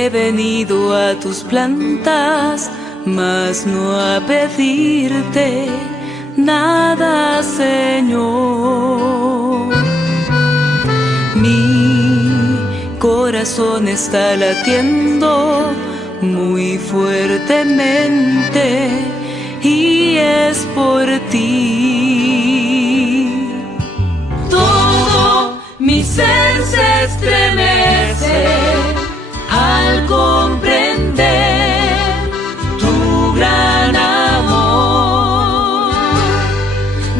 He venido a tus plantas, mas no a pedirte nada, Señor. Mi corazón está latiendo muy fuertemente y es por ti. Todo mi ser se estremece al comprender tu gran amor.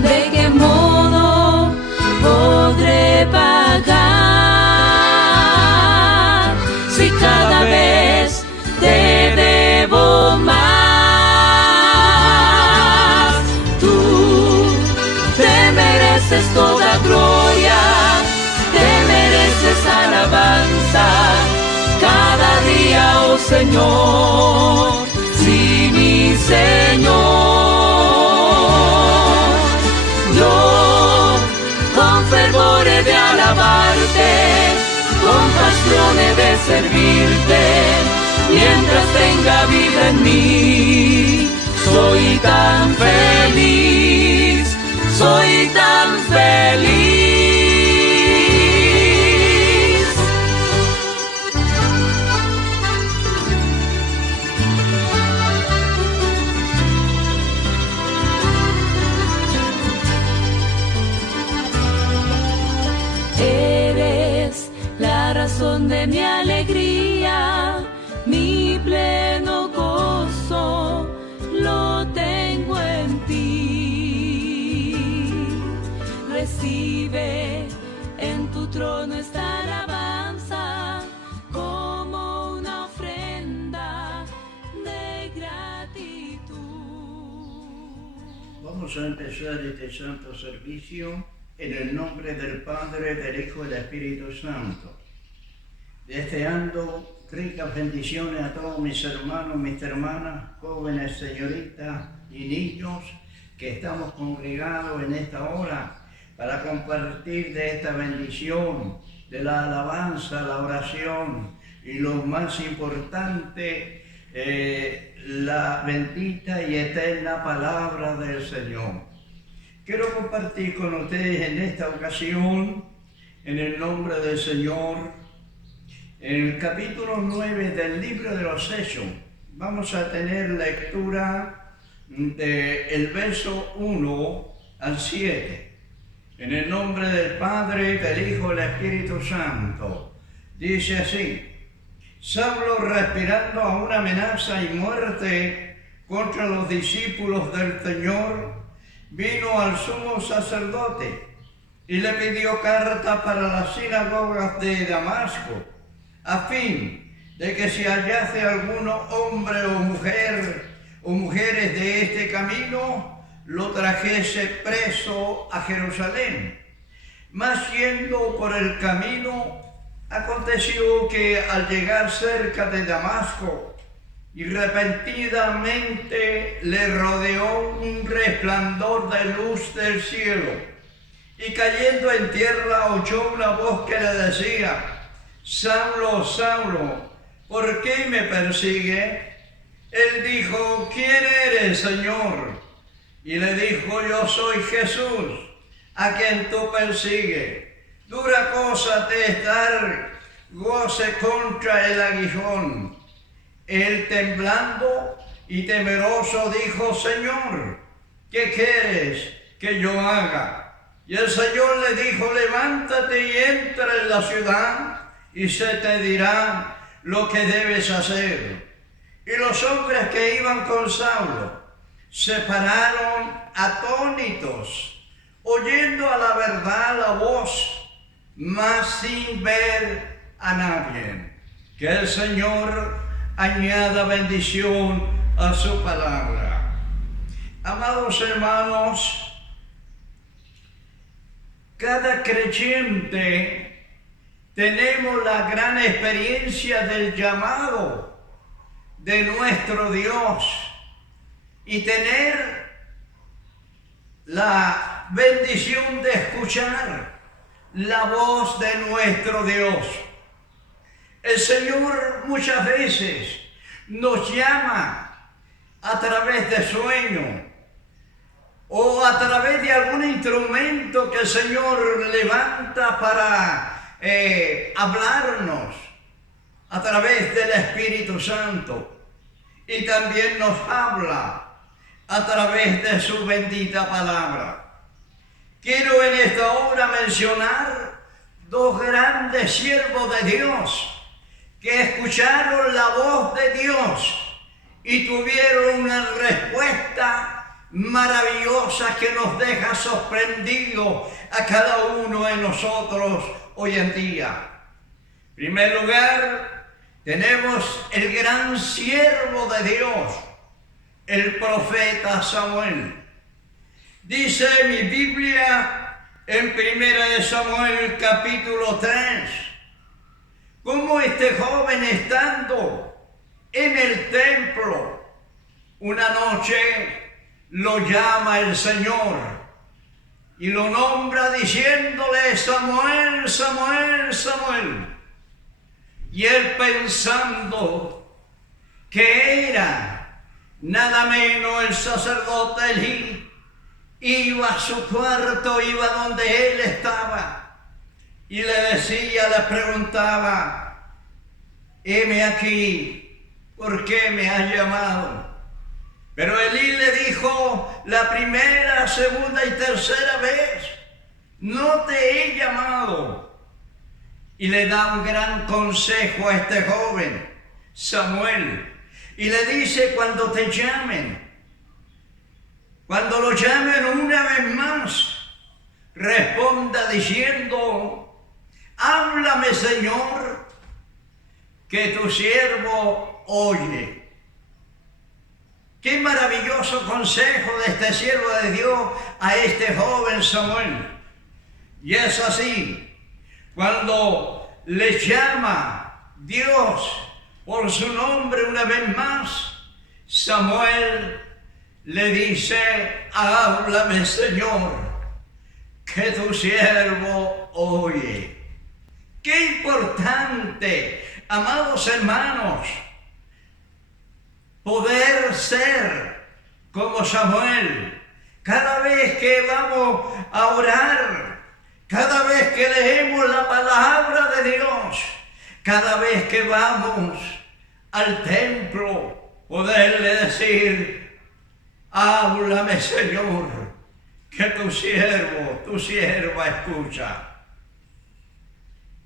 ¿De qué modo podré pagar si cada vez te debo más? Tú te mereces toda gloria, te mereces alabanza cada día, oh Señor, sí, mi Señor. Yo con fervor he de alabarte, con pasión he de servirte, mientras tenga vida en mí. Soy tan feliz, soy tan feliz. Eres la razón de mi alegría, mi pleno gozo lo tengo en ti. Recibe en tu trono esta alabanza como una ofrenda de gratitud. Vamos a empezar este santo servicio en el nombre del Padre, del Hijo y del Espíritu Santo. Deseando ricas bendiciones a todos mis hermanos, mis hermanas, jóvenes, señoritas y niños que estamos congregados en esta hora para compartir de esta bendición, de la alabanza, la oración y lo más importante, la bendita y eterna palabra del Señor. Quiero compartir con ustedes en esta ocasión, en el nombre del Señor, en el capítulo 9 del libro de los Hechos. Vamos a tener lectura del verso 1 al 7. En el nombre del Padre, del Hijo y del Espíritu Santo. Dice así: Saulo, respirando a una amenaza y muerte contra los discípulos del Señor, vino al sumo sacerdote y le pidió carta para las sinagogas de Damasco, a fin de que si hallase alguno hombre o mujer o mujeres de este camino, lo trajese preso a Jerusalén. Mas yendo por el camino, aconteció que al llegar cerca de Damasco, y repentinamente le rodeó un resplandor de luz del cielo, y cayendo en tierra oyó una voz que le decía: Saulo, Saulo, ¿por qué me persigue? Él dijo: ¿Quién eres, Señor? Y le dijo: Yo soy Jesús, a quien tú persigues. Dura cosa te es dar goce contra el aguijón. Él, temblando y temeroso, dijo: Señor, ¿qué quieres que yo haga? Y el Señor le dijo: levántate y entra en la ciudad, y se te dirá lo que debes hacer. Y los hombres que iban con Saulo se pararon atónitos, oyendo a la verdad la voz, mas sin ver a nadie. Que el Señor añada bendición a su palabra. Amados hermanos, cada creyente tenemos la gran experiencia del llamado de nuestro Dios y tener la bendición de escuchar la voz de nuestro Dios. El Señor muchas veces nos llama a través de sueños o a través de algún instrumento que el Señor levanta para hablarnos a través del Espíritu Santo. Y también nos habla a través de su bendita palabra. Quiero en esta hora mencionar dos grandes siervos de Dios que escucharon la voz de Dios y tuvieron una respuesta maravillosa que nos deja sorprendidos a cada uno de nosotros hoy en día. En primer lugar, tenemos el gran siervo de Dios, el profeta Samuel. Dice mi Biblia en 1 Samuel capítulo 3, cómo este joven estando en el templo, una noche lo llama el Señor y lo nombra diciéndole: Samuel, Samuel, Samuel. Y él, pensando que era nada menos el sacerdote Elí, iba a su cuarto, iba donde él estaba y le decía, le preguntaba: heme aquí, ¿por qué me has llamado? Pero Elí le dijo la primera, segunda y tercera vez: no te he llamado. Y le da un gran consejo a este joven, Samuel. Y le dice: cuando te llamen, cuando lo llamen una vez más, responda diciendo: háblame, Señor, que tu siervo oye. Qué maravilloso consejo de este siervo de Dios a este joven Samuel. Y es así. Cuando le llama Dios por su nombre una vez más, Samuel le dice: háblame, Señor, que tu siervo oye. Qué importante, amados hermanos, poder ser como Samuel. Cada vez que vamos a orar, cada vez que leemos la palabra de Dios, cada vez que vamos al templo, poderle decir: háblame, Señor, que tu sierva escucha.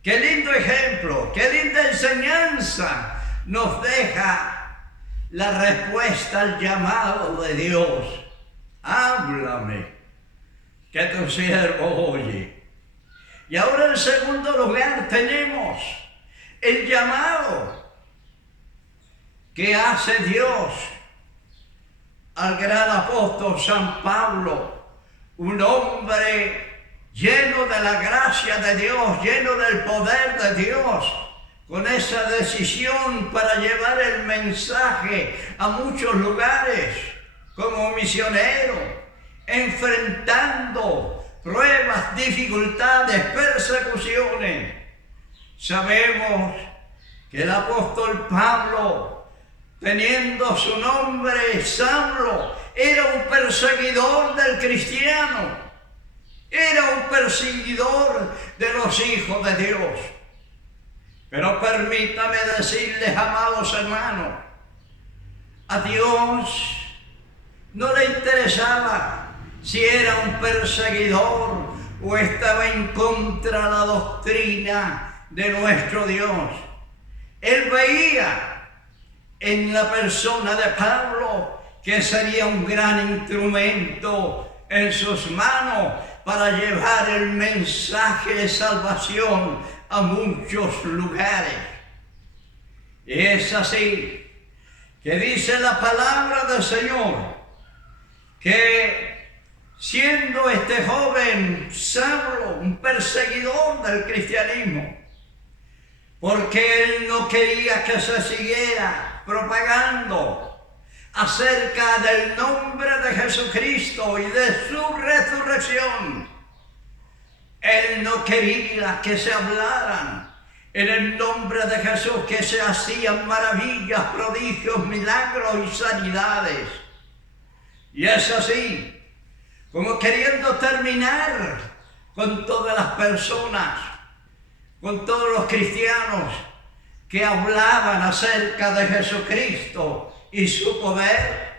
Qué lindo ejemplo, qué linda enseñanza nos deja la respuesta al llamado de Dios. Háblame, que tu siervo oye. Y ahora en segundo lugar tenemos el llamado que hace Dios al gran apóstol San Pablo, un hombre lleno de la gracia de Dios, lleno del poder de Dios, con esa decisión para llevar el mensaje a muchos lugares como misionero, enfrentando pruebas, dificultades, persecuciones. Sabemos que el apóstol Pablo, teniendo su nombre Saulo, era un perseguidor del cristiano, era un perseguidor de los hijos de Dios. Pero permítame decirles, amados hermanos, a Dios no le interesaba si era un perseguidor o estaba en contra de la doctrina de nuestro Dios. Él veía en la persona de Pablo que sería un gran instrumento en sus manos para llevar el mensaje de salvación a muchos lugares. Y es así que dice la palabra del Señor que, siendo este joven Saulo un perseguidor del cristianismo, porque él no quería que se siguiera propagando acerca del nombre de Jesucristo y de su resurrección. Él no quería que se hablaran en el nombre de Jesús, que se hacían maravillas, prodigios, milagros y sanidades. Y es así, como queriendo terminar con todas las personas, con todos los cristianos que hablaban acerca de Jesucristo y su poder.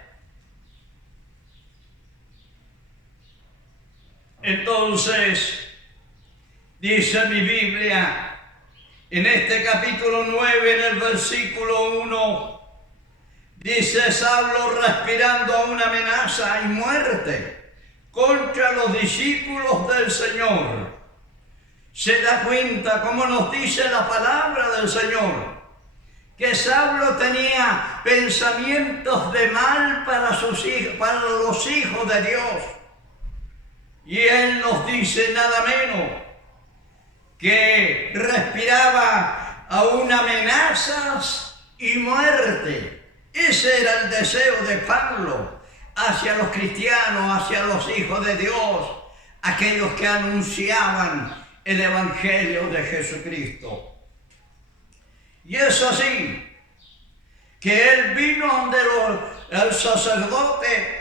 Entonces, dice mi Biblia, en este capítulo 9, en el versículo 1, dice: Saulo, respirando a una amenaza y muerte contra los discípulos del Señor. Se da cuenta, como nos dice la palabra del Señor, que Saulo tenía pensamientos de mal para los hijos de Dios. Y él nos dice nada menos que respiraba aún amenazas y muerte. Ese era el deseo de Pablo hacia los cristianos, hacia los hijos de Dios, aquellos que anunciaban el Evangelio de Jesucristo. Y es así que él vino donde el sacerdote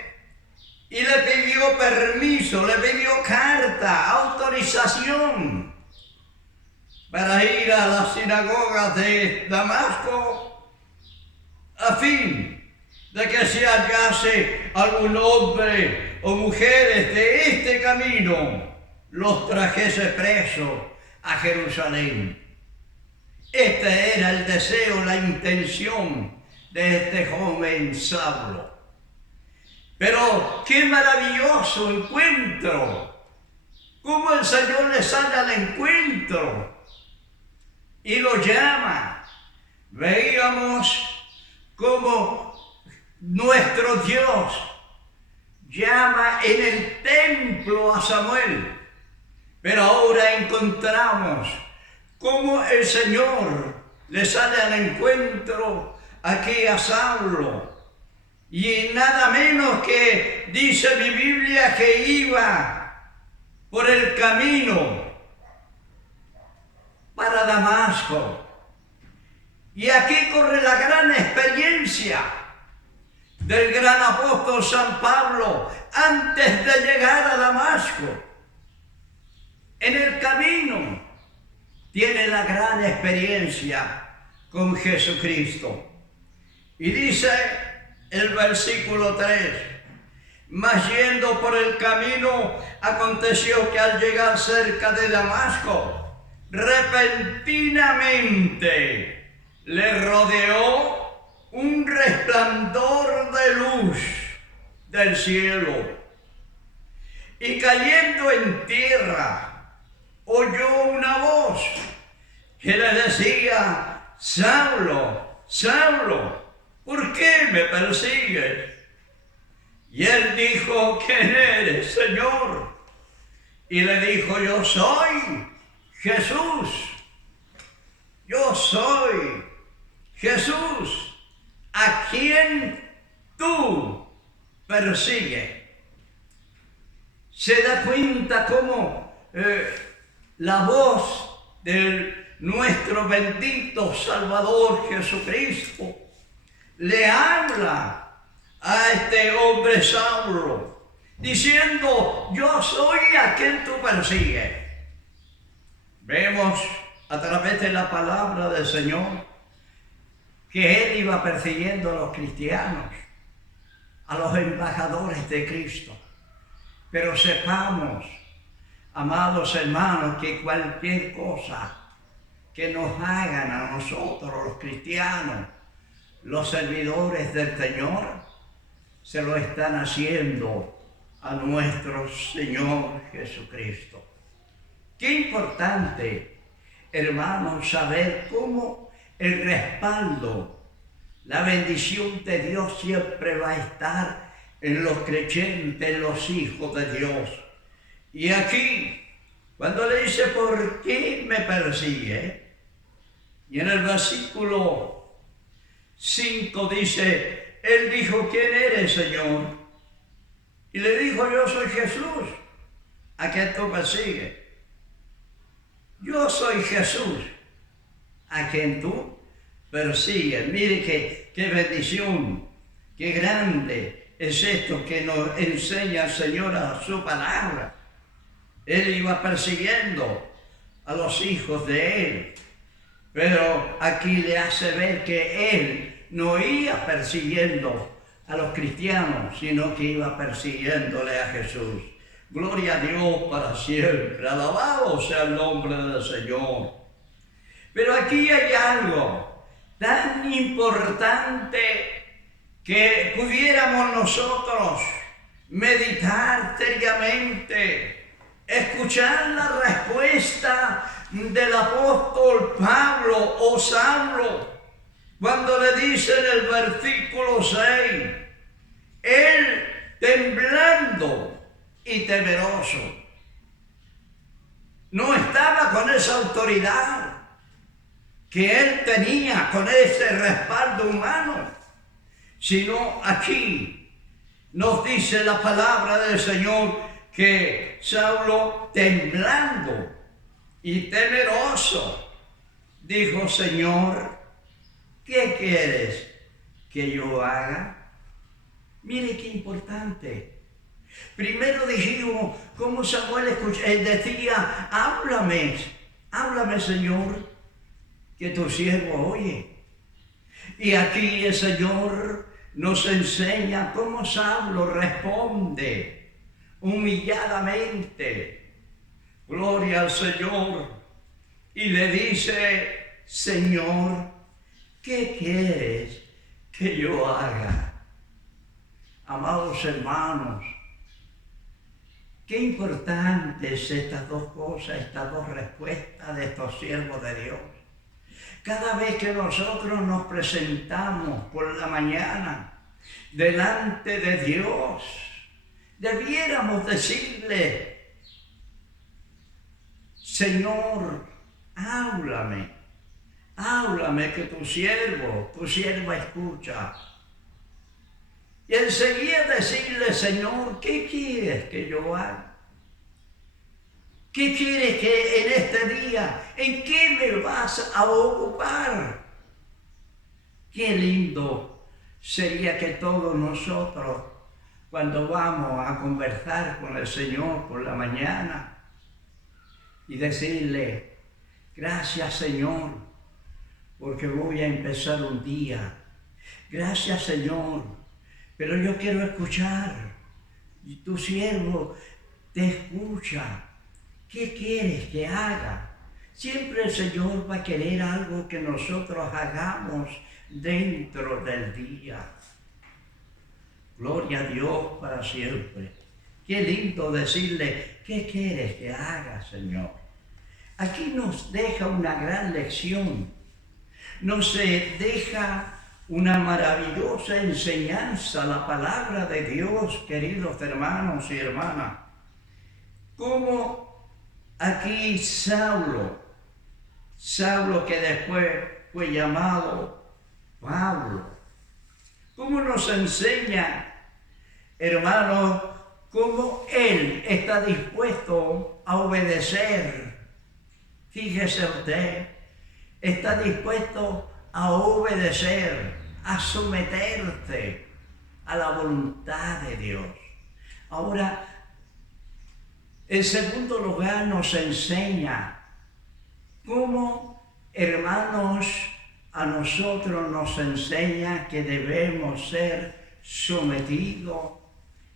y le pidió permiso, le pidió carta, autorización para ir a las sinagogas de Damasco, a fin de que se hallase algún hombre o mujeres de este camino, los trajese presos a Jerusalén. Este era el deseo, la intención de este joven Saulo. Pero qué maravilloso encuentro, cómo el Señor le sale al encuentro y lo llama. Veíamos cómo nuestro Dios llama en el templo a Samuel, pero ahora encontramos cómo el Señor le sale al encuentro aquí a Saulo. Y nada menos que dice mi Biblia que iba por el camino para Damasco. Y aquí corre la gran experiencia del gran apóstol San Pablo antes de llegar a Damasco. En el camino tiene la gran experiencia con Jesucristo. Y dice el versículo 3: mas yendo por el camino, aconteció que al llegar cerca de Damasco, repentinamente le rodeó un resplandor de luz del cielo. Y cayendo en tierra, oyó una voz que le decía: Saulo, Saulo, ¿por qué me persigues? Y él dijo: ¿quién eres, Señor? Y le dijo: yo soy Jesús. Yo soy Jesús, a quien tú persigues. Se da cuenta cómo la voz de nuestro bendito Salvador Jesucristo le habla a este hombre Saulo, diciendo: yo soy a quien tú persigues. Vemos a través de la palabra del Señor que él iba persiguiendo a los cristianos, a los embajadores de Cristo. Pero sepamos, amados hermanos, que cualquier cosa que nos hagan a nosotros, los cristianos, los servidores del Señor, se lo están haciendo a nuestro Señor Jesucristo. Qué importante, hermanos, saber cómo el respaldo, la bendición de Dios siempre va a estar en los creyentes, en los hijos de Dios. Y aquí, cuando le dice: ¿por qué me persigue? Y en el versículo 5 dice: él dijo: ¿quién eres, Señor? Y le dijo: yo soy Jesús, a quien tú persigues. Yo soy Jesús, a quien tú persigues. Mire qué bendición, qué grande es esto que nos enseña el Señor a su palabra. Él iba persiguiendo a los hijos de él, pero aquí le hace ver que él no iba persiguiendo a los cristianos, sino que iba persiguiéndole a Jesús. Gloria a Dios para siempre, alabado sea el nombre del Señor. Pero aquí hay algo tan importante que pudiéramos nosotros meditar seriamente, escuchar la respuesta del apóstol Pablo o Saulo, cuando le dice en el versículo 6, él temblando y temeroso, no estaba con esa autoridad que él tenía, con ese respaldo humano, sino aquí nos dice la palabra del Señor que Saulo, temblando y temeroso, dijo: Señor, ¿qué quieres que yo haga? Mire qué importante. Primero dijimos cómo Samuel decía: háblame, Señor, que tu siervo oye. Y aquí el Señor nos enseña cómo Saulo responde humilladamente, gloria al Señor, y le dice: Señor, ¿qué quieres que yo haga? Amados hermanos, qué importantes estas dos cosas, estas dos respuestas de estos siervos de Dios. Cada vez que nosotros nos presentamos por la mañana delante de Dios, debiéramos decirle: Señor, háblame que tu sierva escucha. Y enseguida decirle: Señor, ¿qué quieres que yo haga? ¿Qué quieres que en este día, en qué me vas a ocupar? Qué lindo sería que todos nosotros, cuando vamos a conversar con el Señor por la mañana, y decirle: gracias, Señor, porque voy a empezar un día. Gracias, Señor, pero yo quiero escuchar. Y tu siervo te escucha. ¿Qué quieres que haga? Siempre el Señor va a querer algo que nosotros hagamos dentro del día. Gloria a Dios para siempre. Qué lindo decirle: ¿qué quieres que haga, Señor? Aquí nos deja una gran lección. Nos deja una maravillosa enseñanza, la palabra de Dios, queridos hermanos y hermanas. Como aquí Saulo que después fue llamado Pablo, cómo nos enseña, hermanos, cómo él está dispuesto a obedecer. Fíjese usted, está dispuesto a obedecer, a someterse a la voluntad de Dios. Ahora, en segundo lugar, nos enseña cómo, hermanos, a nosotros nos enseña que debemos ser sometidos,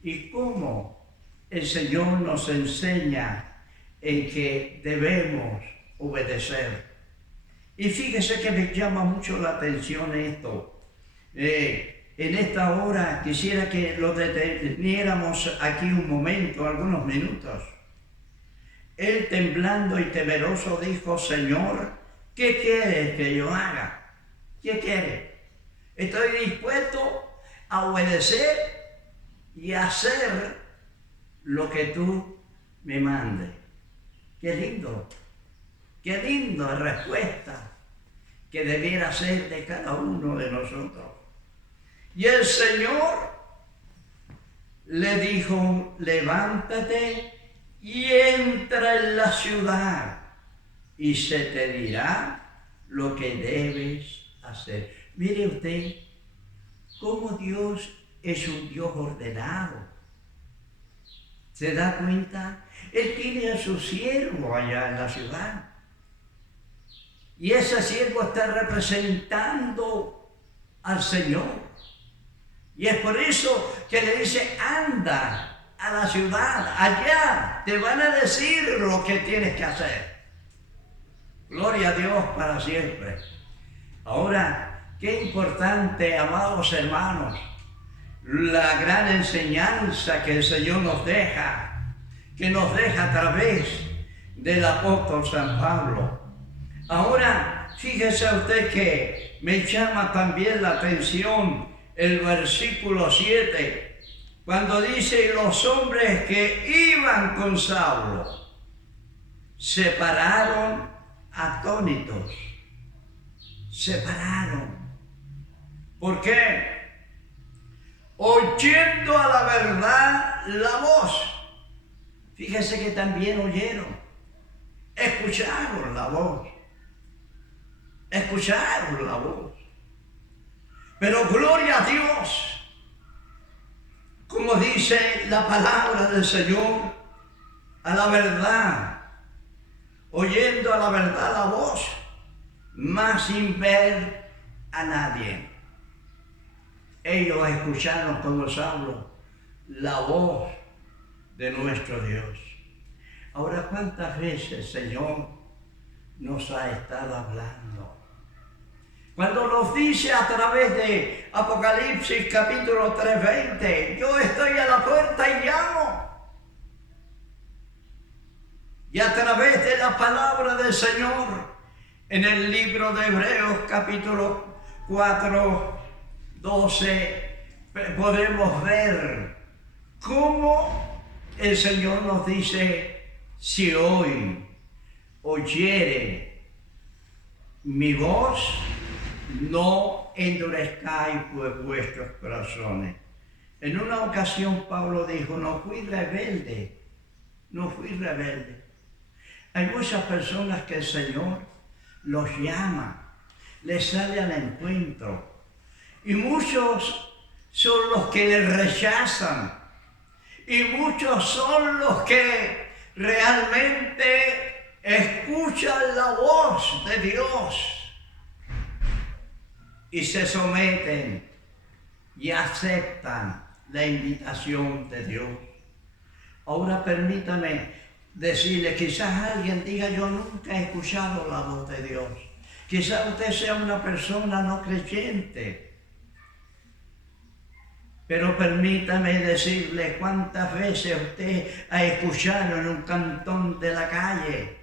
y cómo el Señor nos enseña en que debemos obedecer. Y fíjese que me llama mucho la atención esto. En esta hora quisiera que lo deteniéramos aquí un momento, algunos minutos. Él, temblando y temeroso, dijo: Señor, ¿qué quieres que yo haga? ¿Qué quieres? Estoy dispuesto a obedecer y a hacer lo que tú me mandes. Qué linda respuesta que debiera ser de cada uno de nosotros. Y el Señor le dijo: levántate y entra en la ciudad, y se te dirá lo que debes hacer. Mire usted cómo Dios es un Dios ordenado. ¿Se da cuenta? Él tiene a su siervo allá en la ciudad. Y ese siervo está representando al Señor. Y es por eso que le dice, anda a la ciudad, allá te van a decir lo que tienes que hacer. Gloria a Dios para siempre. Ahora, qué importante, amados hermanos, la gran enseñanza que el Señor nos deja, que nos deja a través del apóstol San Pablo. Ahora, fíjese usted que me llama también la atención el versículo 7, cuando dice, los hombres que iban con Saulo se pararon atónitos. Se pararon. ¿Por qué? Oyendo a la verdad la voz. Fíjese que también oyeron, escucharon la voz. Escucharon la voz. Pero gloria a Dios, como dice la palabra del Señor, a la verdad, oyendo a la verdad la voz, mas sin ver a nadie. Ellos escucharon, como Saulo, la voz de nuestro Dios. Ahora, ¿cuántas veces el Señor nos ha estado hablando? Cuando nos dice a través de Apocalipsis capítulo 3:20, yo estoy a la puerta y llamo. Y a través de la palabra del Señor, en el libro de Hebreos capítulo 4:12, podemos ver cómo el Señor nos dice, si hoy oyere mi voz, no endurezcáis pues vuestros corazones. En una ocasión Pablo dijo, no fui rebelde. Hay muchas personas que el Señor los llama, les sale al encuentro. Y muchos son los que le rechazan. Y muchos son los que realmente escuchan la voz de Dios y se someten y aceptan la invitación de Dios. Ahora permítame decirle, quizás alguien diga, yo nunca he escuchado la voz de Dios. Quizás usted sea una persona no creyente. Pero permítame decirle cuántas veces usted ha escuchado en un cantón de la calle,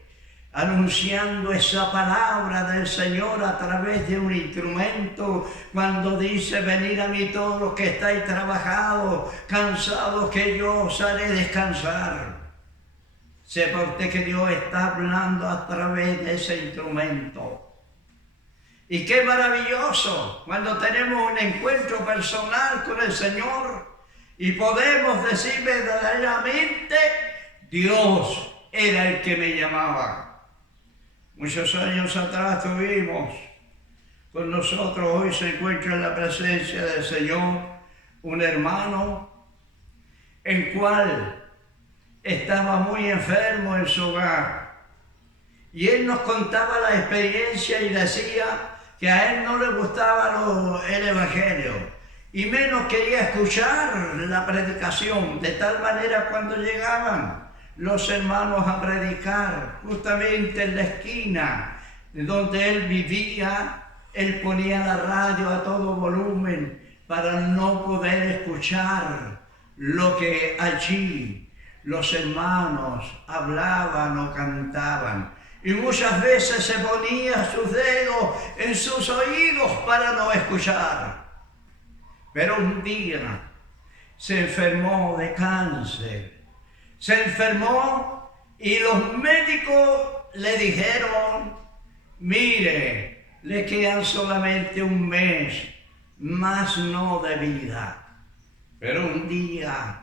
anunciando esa palabra del Señor a través de un instrumento, cuando dice, venid a mí todos los que estáis trabajados, cansados, que yo os haré descansar. Sepa usted que Dios está hablando a través de ese instrumento. Y qué maravilloso cuando tenemos un encuentro personal con el Señor y podemos decir verdaderamente, Dios era el que me llamaba. Muchos años atrás tuvimos con nosotros, hoy se encuentra en la presencia del Señor, un hermano, el cual estaba muy enfermo en su hogar. Y él nos contaba la experiencia y decía que a él no le gustaba el Evangelio y menos quería escuchar la predicación. De tal manera, cuando llegaban los hermanos a predicar justamente en la esquina donde él vivía, él ponía la radio a todo volumen para no poder escuchar lo que allí los hermanos hablaban o cantaban. Y muchas veces se ponía sus dedos en sus oídos para no escuchar. Pero un día se enfermó de cáncer. Se enfermó y los médicos le dijeron, mire, le quedan solamente un mes, más no de vida. Pero un día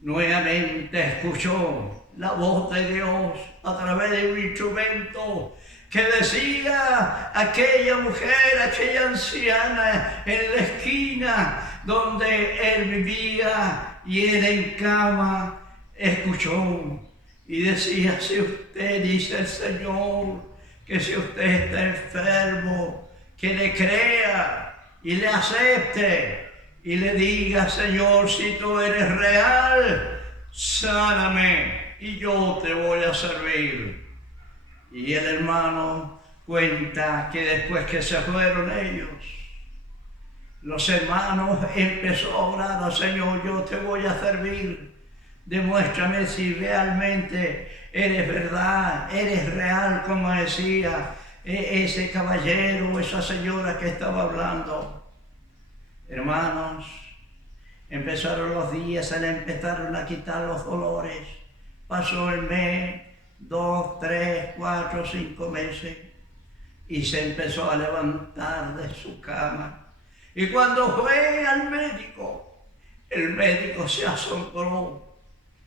nuevamente escuchó la voz de Dios a través de un instrumento que decía aquella mujer, aquella anciana en la esquina donde él vivía y era en cama, escuchó y decía: si usted, dice el Señor, que si usted está enfermo, que le crea y le acepte y le diga: Señor, si tú eres real, sáname y yo te voy a servir. Y el hermano cuenta que después que se fueron ellos, los hermanos empezó a orar al Señor: yo te voy a servir, demuéstrame si realmente eres verdad, eres real, como decía ese caballero o esa señora que estaba hablando. Hermanos, empezaron los días, se le empezaron a quitar los dolores. Pasó el mes, 2, 3, 4, 5 meses y se empezó a levantar de su cama. Y cuando fue al médico, el médico se asombró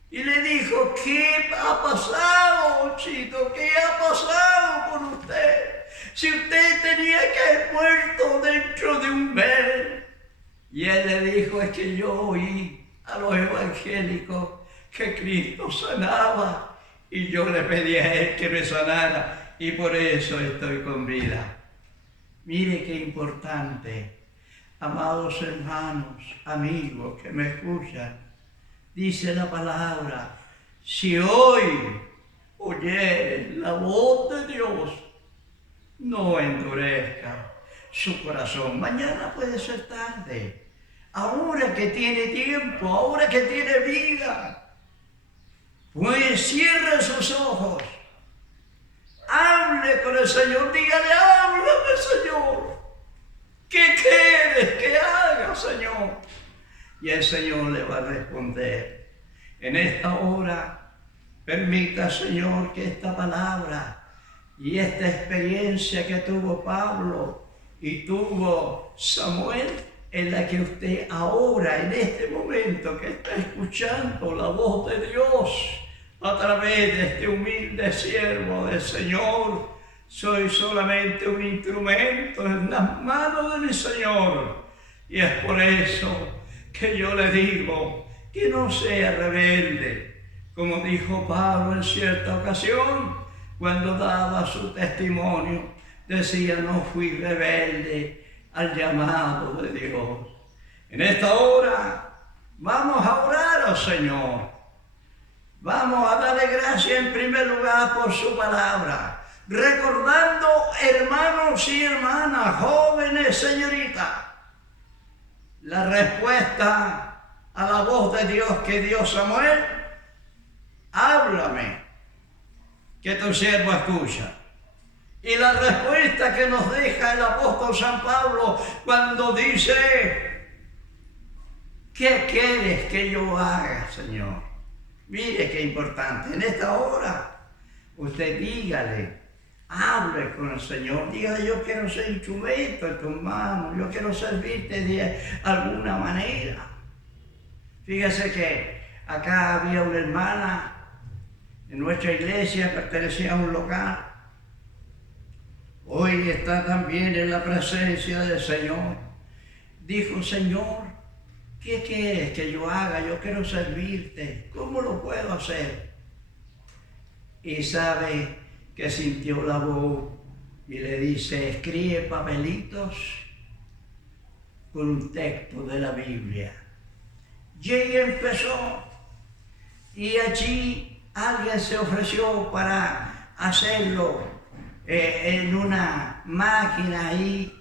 y le dijo: ¿qué ha pasado, Chito? ¿Qué ha pasado con usted? Si usted tenía que haber muerto dentro de un mes. Y él le dijo: es que yo oí a los evangélicos que Cristo sanaba y yo le pedí a Él que me sanara y por eso estoy con vida. Mire qué importante, amados hermanos, amigos que me escuchan, dice la palabra: si hoy oyeres la voz de Dios, no endurezca su corazón. Mañana puede ser tarde. Ahora que tiene tiempo, ahora que tiene vida, pues cierre sus ojos, hable con el Señor, dígale: háblame, Señor, ¿qué quieres que haga, Señor? Y el Señor le va a responder. En esta hora, permita, Señor, que esta palabra y esta experiencia que tuvo Pablo y tuvo Samuel, en la que usted ahora, en este momento que está escuchando la voz de Dios a través de este humilde siervo del Señor, soy solamente un instrumento en las manos de mi Señor. Y es por eso que yo le digo que no sea rebelde, como dijo Pablo en cierta ocasión cuando daba su testimonio. Decía: no fui rebelde al llamado de Dios. En esta hora vamos a orar al Señor. Vamos a darle gracias en primer lugar por su palabra, recordando, hermanos y hermanas, jóvenes, señoritas, la respuesta a la voz de Dios que dio Samuel: háblame, que tu siervo escucha. Y la respuesta que nos deja el apóstol San Pablo cuando dice: ¿qué quieres que yo haga, Señor? Mire qué importante. En esta hora, usted dígale, hable con el Señor, dígale: yo quiero ser instrumento en tus manos, yo quiero servirte de alguna manera. Fíjese que acá había una hermana en nuestra iglesia, pertenecía a un local. Hoy está también en la presencia del Señor. Dijo: Señor, ¿qué quieres que yo haga? Yo quiero servirte. ¿Cómo lo puedo hacer? Y sabe que sintió la voz y le dice: escribe papelitos con un texto de la Biblia. Y ella empezó. Y allí alguien se ofreció para hacerlo en una máquina ahí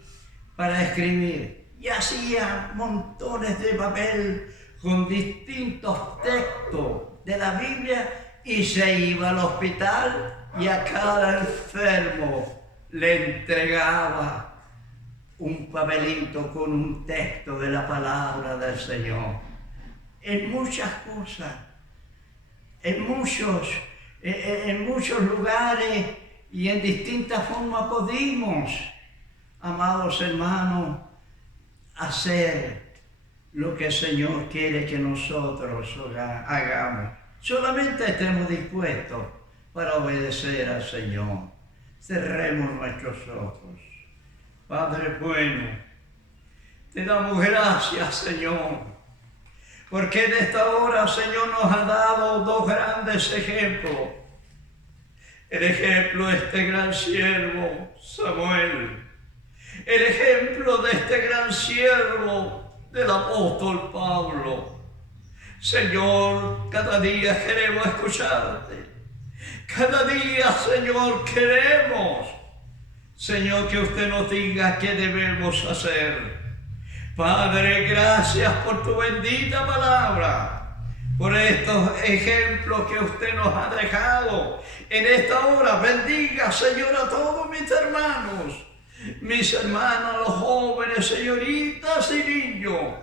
para escribir. Y hacía montones de papel con distintos textos de la Biblia y se iba al hospital y a cada enfermo le entregaba un papelito con un texto de la palabra del Señor. En muchas cosas, en muchos lugares y en distintas formas podemos, amados hermanos, hacer lo que el Señor quiere que nosotros hagamos. Solamente estemos dispuestos para obedecer al Señor. Cerremos nuestros ojos. Padre bueno, te damos gracias, Señor, porque en esta hora, Señor, nos ha dado dos grandes ejemplos. El ejemplo de este gran siervo, Samuel. El ejemplo de este gran siervo del apóstol Pablo. Señor, cada día queremos escucharte. Cada día, Señor, queremos, Señor, que usted nos diga qué debemos hacer. Padre, gracias por tu bendita palabra, por estos ejemplos que usted nos ha dejado en esta hora. Bendiga, Señor, a todos mis hermanos, los jóvenes, señoritas y niños.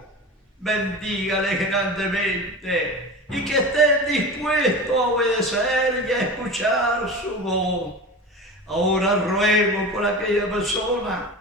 Bendígales grandemente y que estén dispuestos a obedecer y a escuchar su voz. Ahora ruego por aquella persona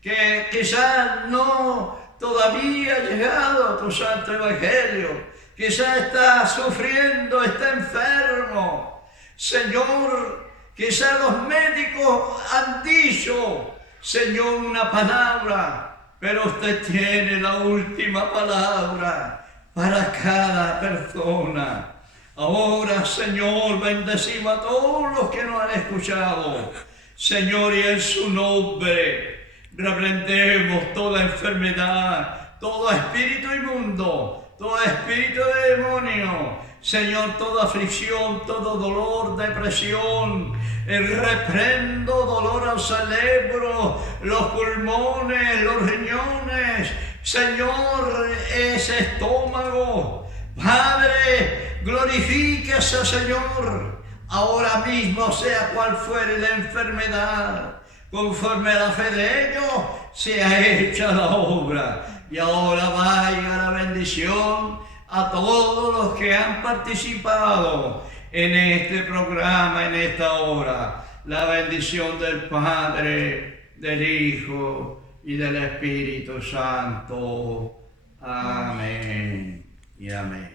que quizás no todavía ha llegado a tu santo evangelio, quizás está sufriendo, está enfermo. Señor, quizás los médicos han dicho, Señor, una palabra, pero usted tiene la última palabra para cada persona. Ahora, Señor, bendecimos a todos los que nos han escuchado. Señor, y en su nombre reprendemos toda enfermedad, todo espíritu inmundo, todo espíritu de demonio. Señor, toda aflicción, todo dolor, depresión, reprendo dolor al cerebro, los pulmones, los riñones, Señor, ese estómago. Padre, glorifíquese, Señor, ahora mismo, sea cual fuere la enfermedad, conforme a la fe de ellos, sea hecha la obra. Y ahora vaya la bendición a todos los que han participado en este programa, en esta hora. La bendición del Padre, del Hijo y del Espíritu Santo. Amén y amén.